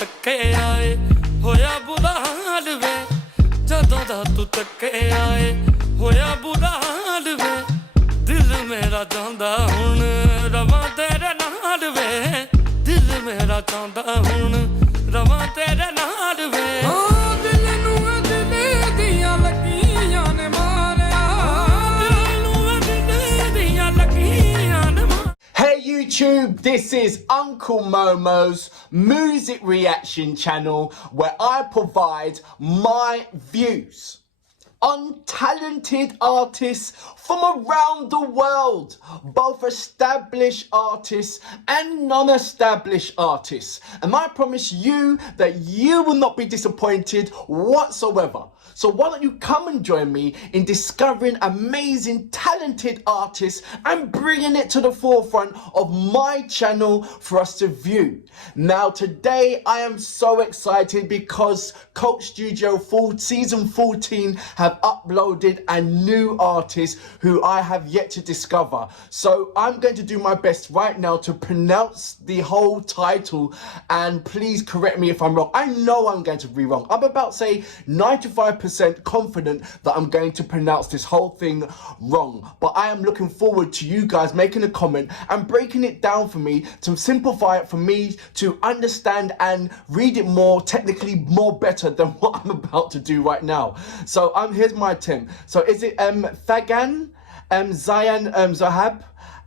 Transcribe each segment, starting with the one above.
तक्के आए होया बुरा हाल वे जदों दा तू तक्के आए होया बुरा हाल वे दिल मेरा चांदा हुण रवां तेरे नाल वे दिल मेरा चांदा हुण रवां तेरे नाल वे दिल नूं दिल दियां लकीयां ने मारिया दिल नूं दिल दियां लकीयां ने Hey YouTube, this is Uncle Momo's music reaction channel where I provide my views on talented artists from around the world, both established artists and non-established artists. And I promise you that you will not be disappointed whatsoever. So why don't you come and join me in discovering amazing, talented artists and bringing it to the forefront of my channel for us to view. Now today I am so excited because Coke Studio Season 14 have uploaded a new artist who I have yet to discover. So I'm going to do my best right now to pronounce the whole title, and please correct me if I'm wrong. I know I'm going to be wrong. I'm about to say 95% confident that I'm going to pronounce this whole thing wrong, but I am looking forward to you guys making a comment and breaking it down for me to simplify it for me to understand and read it more technically more better than what I'm about to do right now. So here's my attempt. So is it Thagyan, Zain Zohaib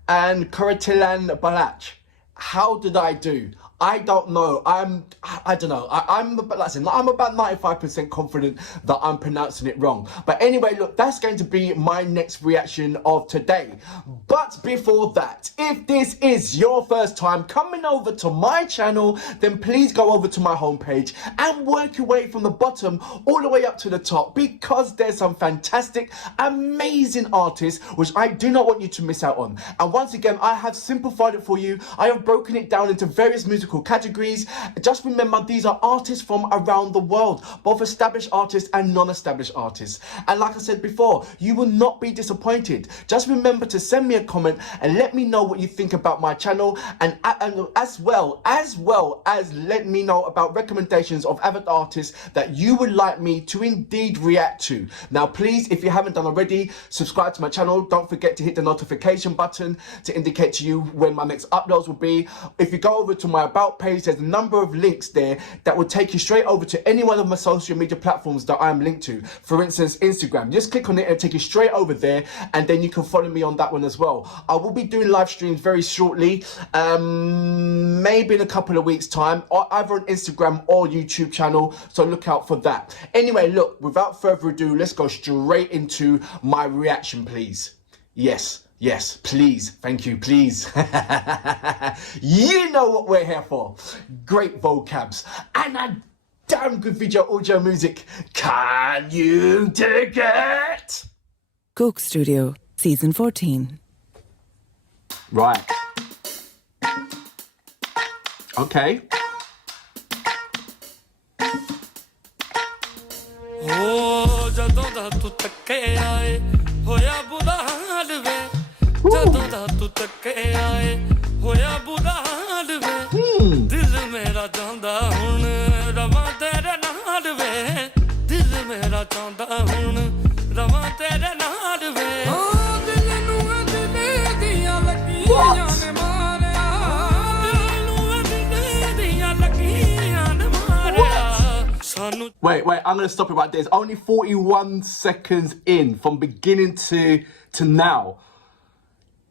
and Quratulain Balouch? How did I do? I don't know. I don't know. I'm about 95% confident that I'm pronouncing it wrong. But anyway, look, that's going to be my next reaction of today. But before that, if this is your first time coming over to my channel, then please go over to my homepage and work your way from the bottom all the way up to the top, because there's some fantastic, amazing artists which I do not want you to miss out on. And once again, I have simplified it for you. I have broken it down into various musical categories. Just remember, these are artists from around the world, both established artists and non-established artists. And like I said before, you will not be disappointed. Just remember to send me a comment and let me know what you think about my channel, and as well as let me know about recommendations of other artists that you would like me to indeed react to. Now please, if you haven't done already, subscribe to my channel. Don't forget to hit the notification button to indicate to you when my next uploads will be. If you go over to my about page, there's a number of links there that will take you straight over to any one of my social media platforms that I am linked to. For instance, Instagram. Just click on it and take you straight over there, and then you can follow me on that one as well. I will be doing live streams very shortly, maybe in a couple of weeks time, either on Instagram or YouTube channel, so look out for that. Anyway, look, without further ado, let's go straight into my reaction, please. Yes, please, thank you, please. You know what we're here for. Great vocabs and a damn good video audio music. Can you dig it? Coke Studio, Season 14. Right. Okay. Oh, जदों दा तू तक्के आए होया बुरा हाल वे जदों दा तू तक्के आए होया बुरा हाल वे दिल मेरा चांदा हुण रवां तेरे नाल वे दिल मेरा चांदा हुण रवां तेरे नाल वे दिल नूं दिल दियां लकीयां ने मारिया दिल नूं दिल दियां लकीयां ने मारिया सानू Wait, I'm going to stop it right there. It's only 41 seconds in from beginning to now.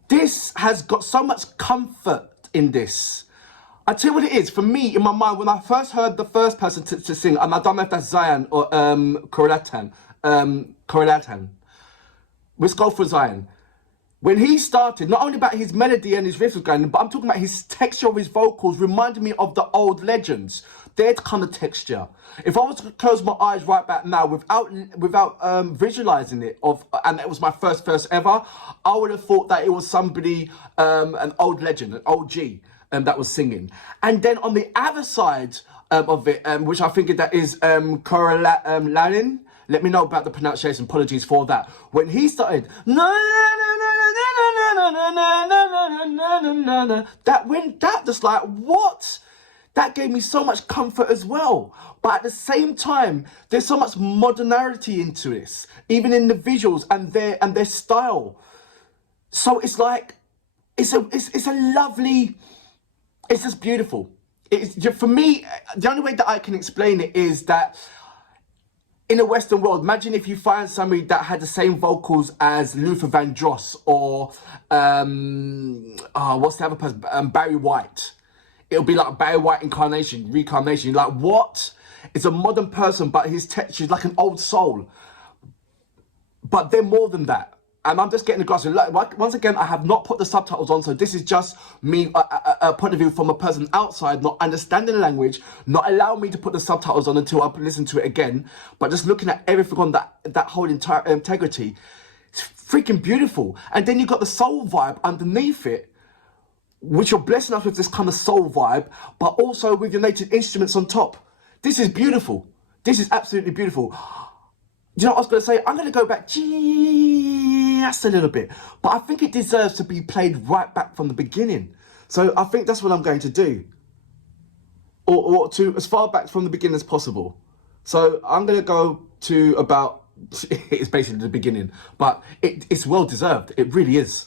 This has got so much comfort in this. I tell you what it is, for me, in my mind, when I first heard the first person to sing, and I don't know if that's Zain or Quratulain, let's go for Zain. When he started, not only about his melody and his riffs was going, but I'm talking about his texture of his vocals reminded me of the old legends. Their kind of texture. If I was to close my eyes right back now without visualizing it, and it was my first verse ever, I would have thought that it was somebody, an old legend, an OG, that was singing. And then on the other side of it, which I think that is Quratulain. Let me know about the pronunciation. Apologies for that. When he started, that just like, what? that gave me so much comfort as well. But at the same time, there's so much modernity into this, even in the visuals and their style. So it's like, it's a lovely, it's just beautiful. For me, the only way that I can explain it is that in the Western world, imagine if you find somebody that had the same vocals as Luther Vandross or what's the other person? Barry White. It'll be like Barry White reincarnation. Like, what? It's a modern person, but his texture is like an old soul. But they're more than that. And I'm just getting the grasp. Like, once again, I have not put the subtitles on, so this is just me, a point of view from a person outside, not understanding the language, not allowing me to put the subtitles on until I listen to it again, but just looking at everything on that whole entire integrity. It's freaking beautiful. And then you've got the soul vibe underneath it, which you're blessing us with this kind of soul vibe, but also with your native instruments on top. This is beautiful. This is absolutely beautiful. Do you know what I was going to say? I'm going to go back just a little bit. But I think it deserves to be played right back from the beginning. So I think that's what I'm going to do. Or to as far back from the beginning as possible. So I'm going to go to about... It's basically the beginning. But it's well deserved. It really is.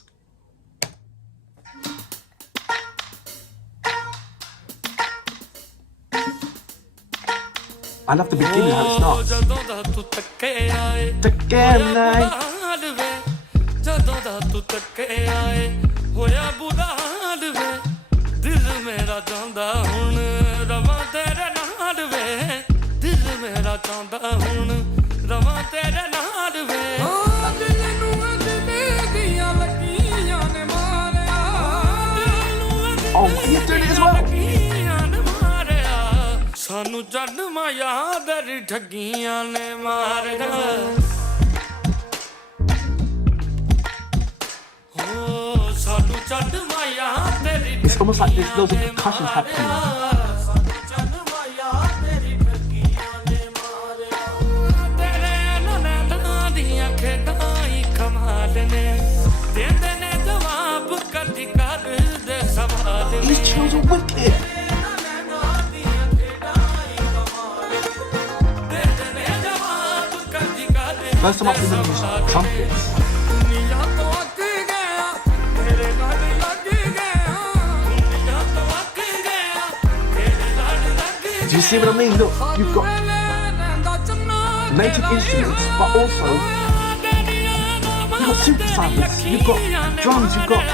I love the beginning, how it starts. Oh, you're doing it as well. सानू जन्मा याद री ठगियां ने मारना हो सानू जन्मा याद री It's almost like there's loads of percussion happening. सानू जन्मा याद री ठगियां ने मारना तेरे नाना दियां खेदाई कमाल ने दे देने जवाब कदी कर दे सवाल These tunes are wicked. First time I've been able to use trumpets. Do you see what I mean? Look, you've got native instruments, but also you've got synthesizers, you've got drums, you've got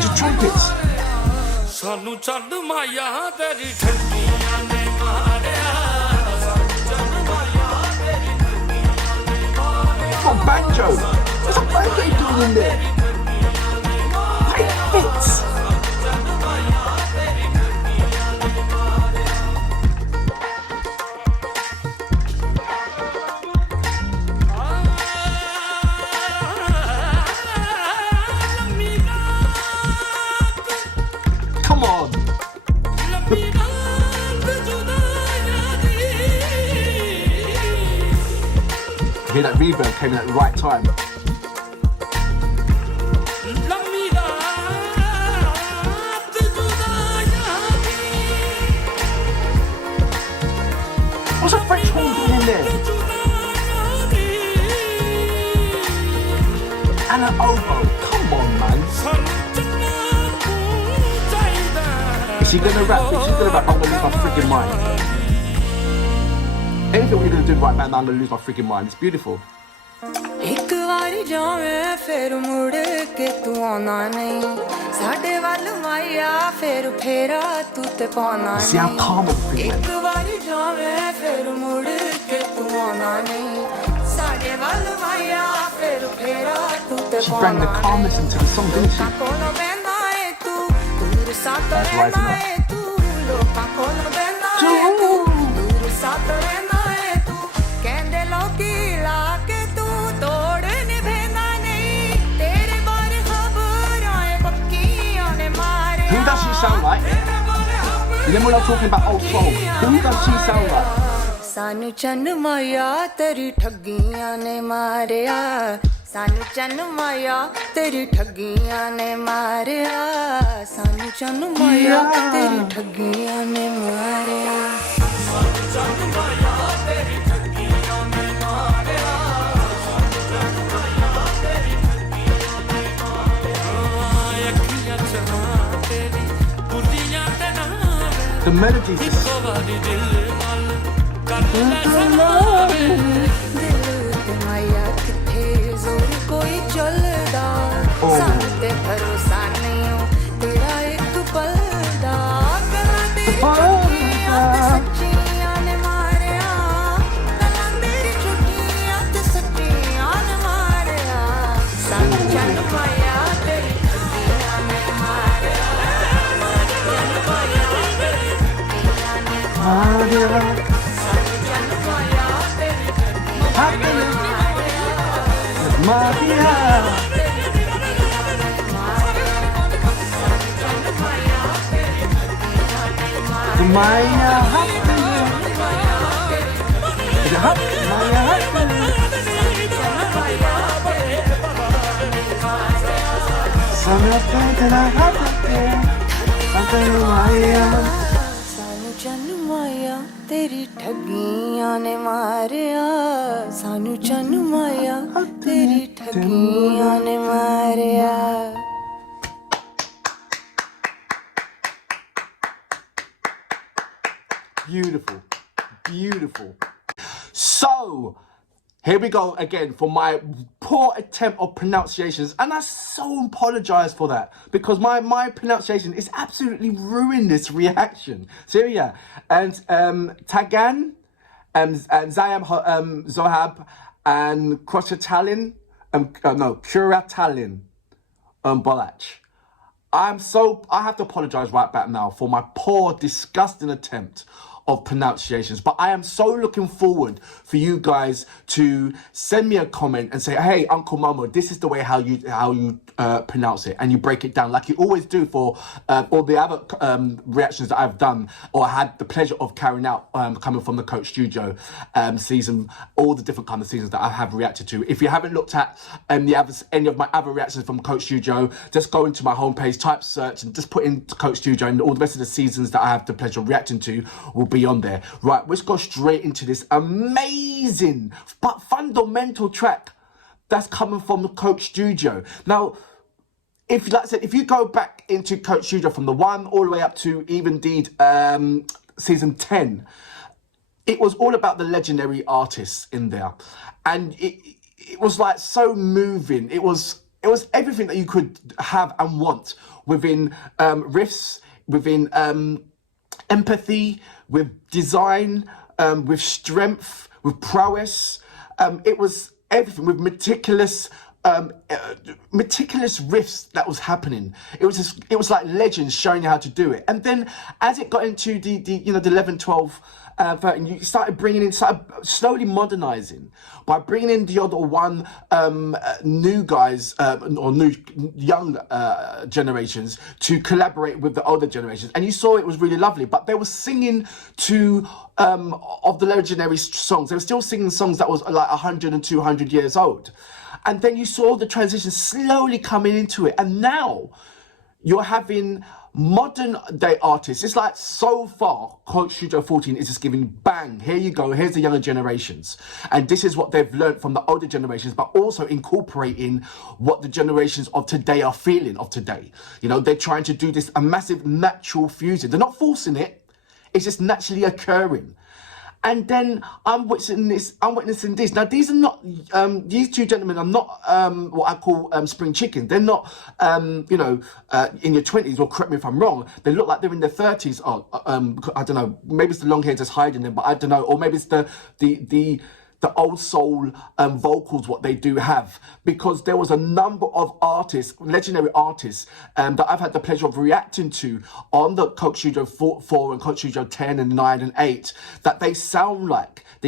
just trumpets. Oh, Banjo! What's a Banjo doing in there? It fits! Come on! Hear that reverb came in at the right time. What's a French horn doing in there? And an oboe. Come on, man. Is she gonna rap? If she's gonna rap, I'm gonna lose my freaking mind. Anything we're gonna do right now, I'm gonna lose my freaking mind. It's beautiful. See how calm everything went. She brought the calmness into the song, didn't she? That's rising up. Who does she sound like? Remember when I'm talking about old soul? Who does she sound like? सानू चन्न माया तेरी ठगियां ने मारिया सानू चन्न माया तेरी ठगियां ने मारिया सानू चन माया तेरी ठगियां ने मारिया सानू चन माया तेरी ठगियां ने मारिया सानू चन माया तेरी ठगियां ने मारिया अखियां चहां तेरी बुलियां ते ना The melody is इको वारी दिल नाल कर ले सलावे दिल ते माया किथे जोर कोई चलदा सानू ते भरोसा नहीं हो तेरा एक पल दा गला तेरी छुट्टियां ते सच्चियां ने मारिया गला तेरी छुट्टियां ते सच्चियां ने मारिया सानू चन माया तेरी ठगियां ने मारिया चन माया तेरी ठगियां ने मारिया सानू चन माया तेरी ठगियां ने Maria Maya happiness. Is it hap? Maya happiness. Something that I have to do. Maya. सानू चन माया तेरी ठगियां ने मारिया सानू चन माया तेरी ठगियां ने Maria Beautiful, beautiful. So, here we go again for my poor attempt of pronunciations, and I so apologize for that because my pronunciation is absolutely ruined this reaction. So yeah, and Thagyan, and Zain Zohaib, and Quratulain, Curated Balouch. I have to apologize right back now for my poor, disgusting attempt of pronunciations, but I am so looking forward for you guys to send me a comment and say, hey, Uncle Momo, this is the way how you pronounce it, and you break it down like you always do for all the other reactions that I've done or had the pleasure of carrying out coming from the Coach Studio season, all the different kind of seasons that I have reacted to. If you haven't looked at any of my other reactions from Coach Studio, just go into my homepage, type search, and just put in Coach Studio, and all the rest of the seasons that I have the pleasure of reacting to will be on there. Right, let's go straight into this amazing but fundamental track that's coming from the Coach Studio. Now, if like I said, if you go back into Coach Studio from the 1 all the way up to even indeed season 10, it was all about the legendary artists in there, and it was like so moving. It was everything that you could have and want within riffs, within empathy, with design, with strength, with prowess. It was everything with meticulous riffs that was happening. It was like legends showing you how to do it. And then as it got into the 11, 12, 13, you started slowly modernizing by bringing in the other one new guys or new young generations to collaborate with the older generations, and you saw it was really lovely. But they were singing to of the legendary songs. They were still singing songs that was like 100 and 200 years old, and then you saw the transition slowly coming into it, and now you're having modern day artists. It's like so far Coach Studio 14 is just giving bang, here you go, here's the younger generations, and this is what they've learned from the older generations, but also incorporating what the generations of today are feeling of today. You know, they're trying to do this a massive natural fusion. They're not forcing it, it's just naturally occurring. And then I'm witnessing this. Now, these are not, these two gentlemen are not what I call spring chicken. They're not, in your 20s, or correct me if I'm wrong, they look like they're in their 30s. Or, I don't know, maybe it's the long hair just hiding them, but I don't know. Or maybe it's the old soul vocals, what they do have, because there was a number of artists, legendary artists, that I've had the pleasure of reacting to on the Coach Studio 4 and Coach Studio 10 and 9 and 8, that they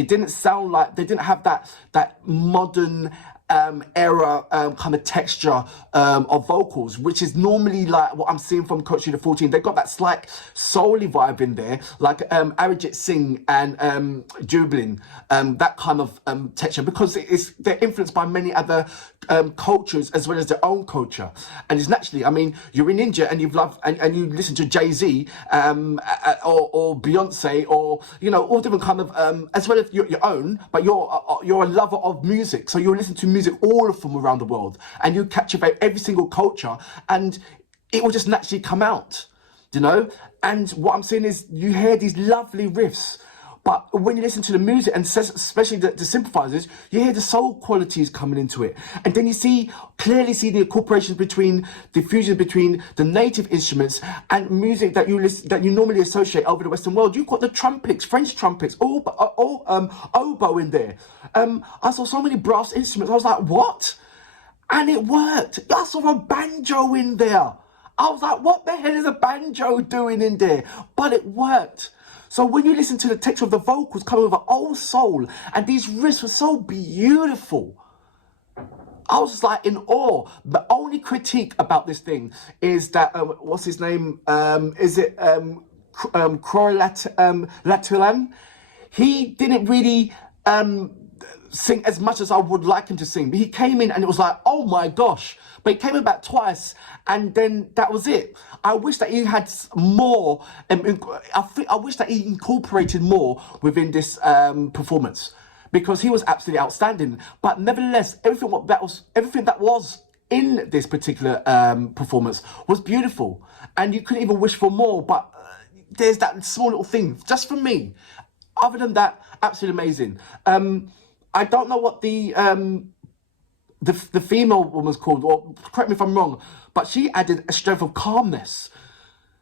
didn't have that modern era kind of texture of vocals, which is normally like what I'm seeing from Quratulain 14. They've got that slight soul-y vibe in there, like Arijit Singh and Jubilin, that kind of texture, because they're influenced by many other cultures as well as their own culture. And it's naturally, I mean, you're in India and you listen to Jay-Z or Beyonce, or, you know, all different kind of, as well as your own, but you're a lover of music, so you listen to music all from around the world, and you captivate every single culture, and it will just naturally come out, you know. And what I'm saying is, you hear these lovely riffs, but when you listen to the music, and especially the synthesizers, you hear the soul qualities coming into it, and then you clearly see the incorporations between the fusion between the native instruments and music that you normally associate over the Western world. You've got the trumpets, French trumpets, oboe in there. I saw so many brass instruments. I was like, what? And it worked. I saw a banjo in there. I was like, what the hell is a banjo doing in there? But it worked. So when you listen to the texture of the vocals coming with an old soul, and these riffs were so beautiful, I was just like in awe. The only critique about this thing is that, what's his name? Is it Quratulain? He didn't really sing as much as I would like him to sing. But he came in and it was like, oh my gosh. But he came in about twice and then that was it. I wish that he had more, I wish that he incorporated more within this performance, because he was absolutely outstanding. But nevertheless, everything that was in this particular performance was beautiful. And you couldn't even wish for more, but there's that small little thing, just for me. Other than that, absolutely amazing. I don't know what the female woman's called, or correct me if I'm wrong, but she added a strength of calmness.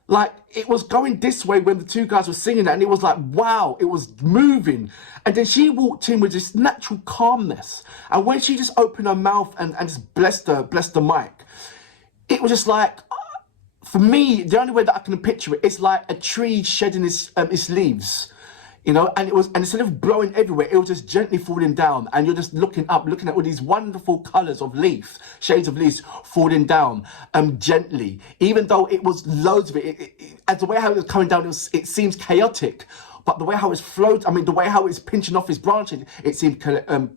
Like, it was going this way when the two guys were singing it, and it was like, wow, it was moving. And then she walked in with this natural calmness. And when she just opened her mouth and just blessed the mic, it was just like, for me, the only way that I can picture it, it's like a tree shedding its leaves. You know, and instead of blowing everywhere, it was just gently falling down, and you're just looking up, looking at all these wonderful colours of shades of leaves falling down, gently. Even though it was loads of it, as the way how it was coming down, it seems chaotic. But the way how it's the way how it's pinching off its branches, it seemed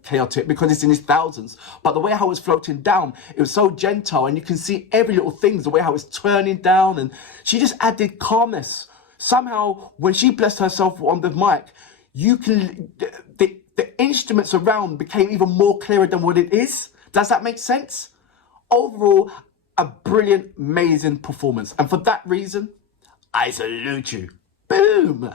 chaotic because it's in its thousands. But the way how it's floating down, it was so gentle, and you can see every little thing, the way how it's turning down, and she just added calmness. Somehow, when she blessed herself on the mic, the instruments around became even more clearer than what it is. Does that make sense? Overall, a brilliant, amazing performance. And for that reason, I salute you. Boom!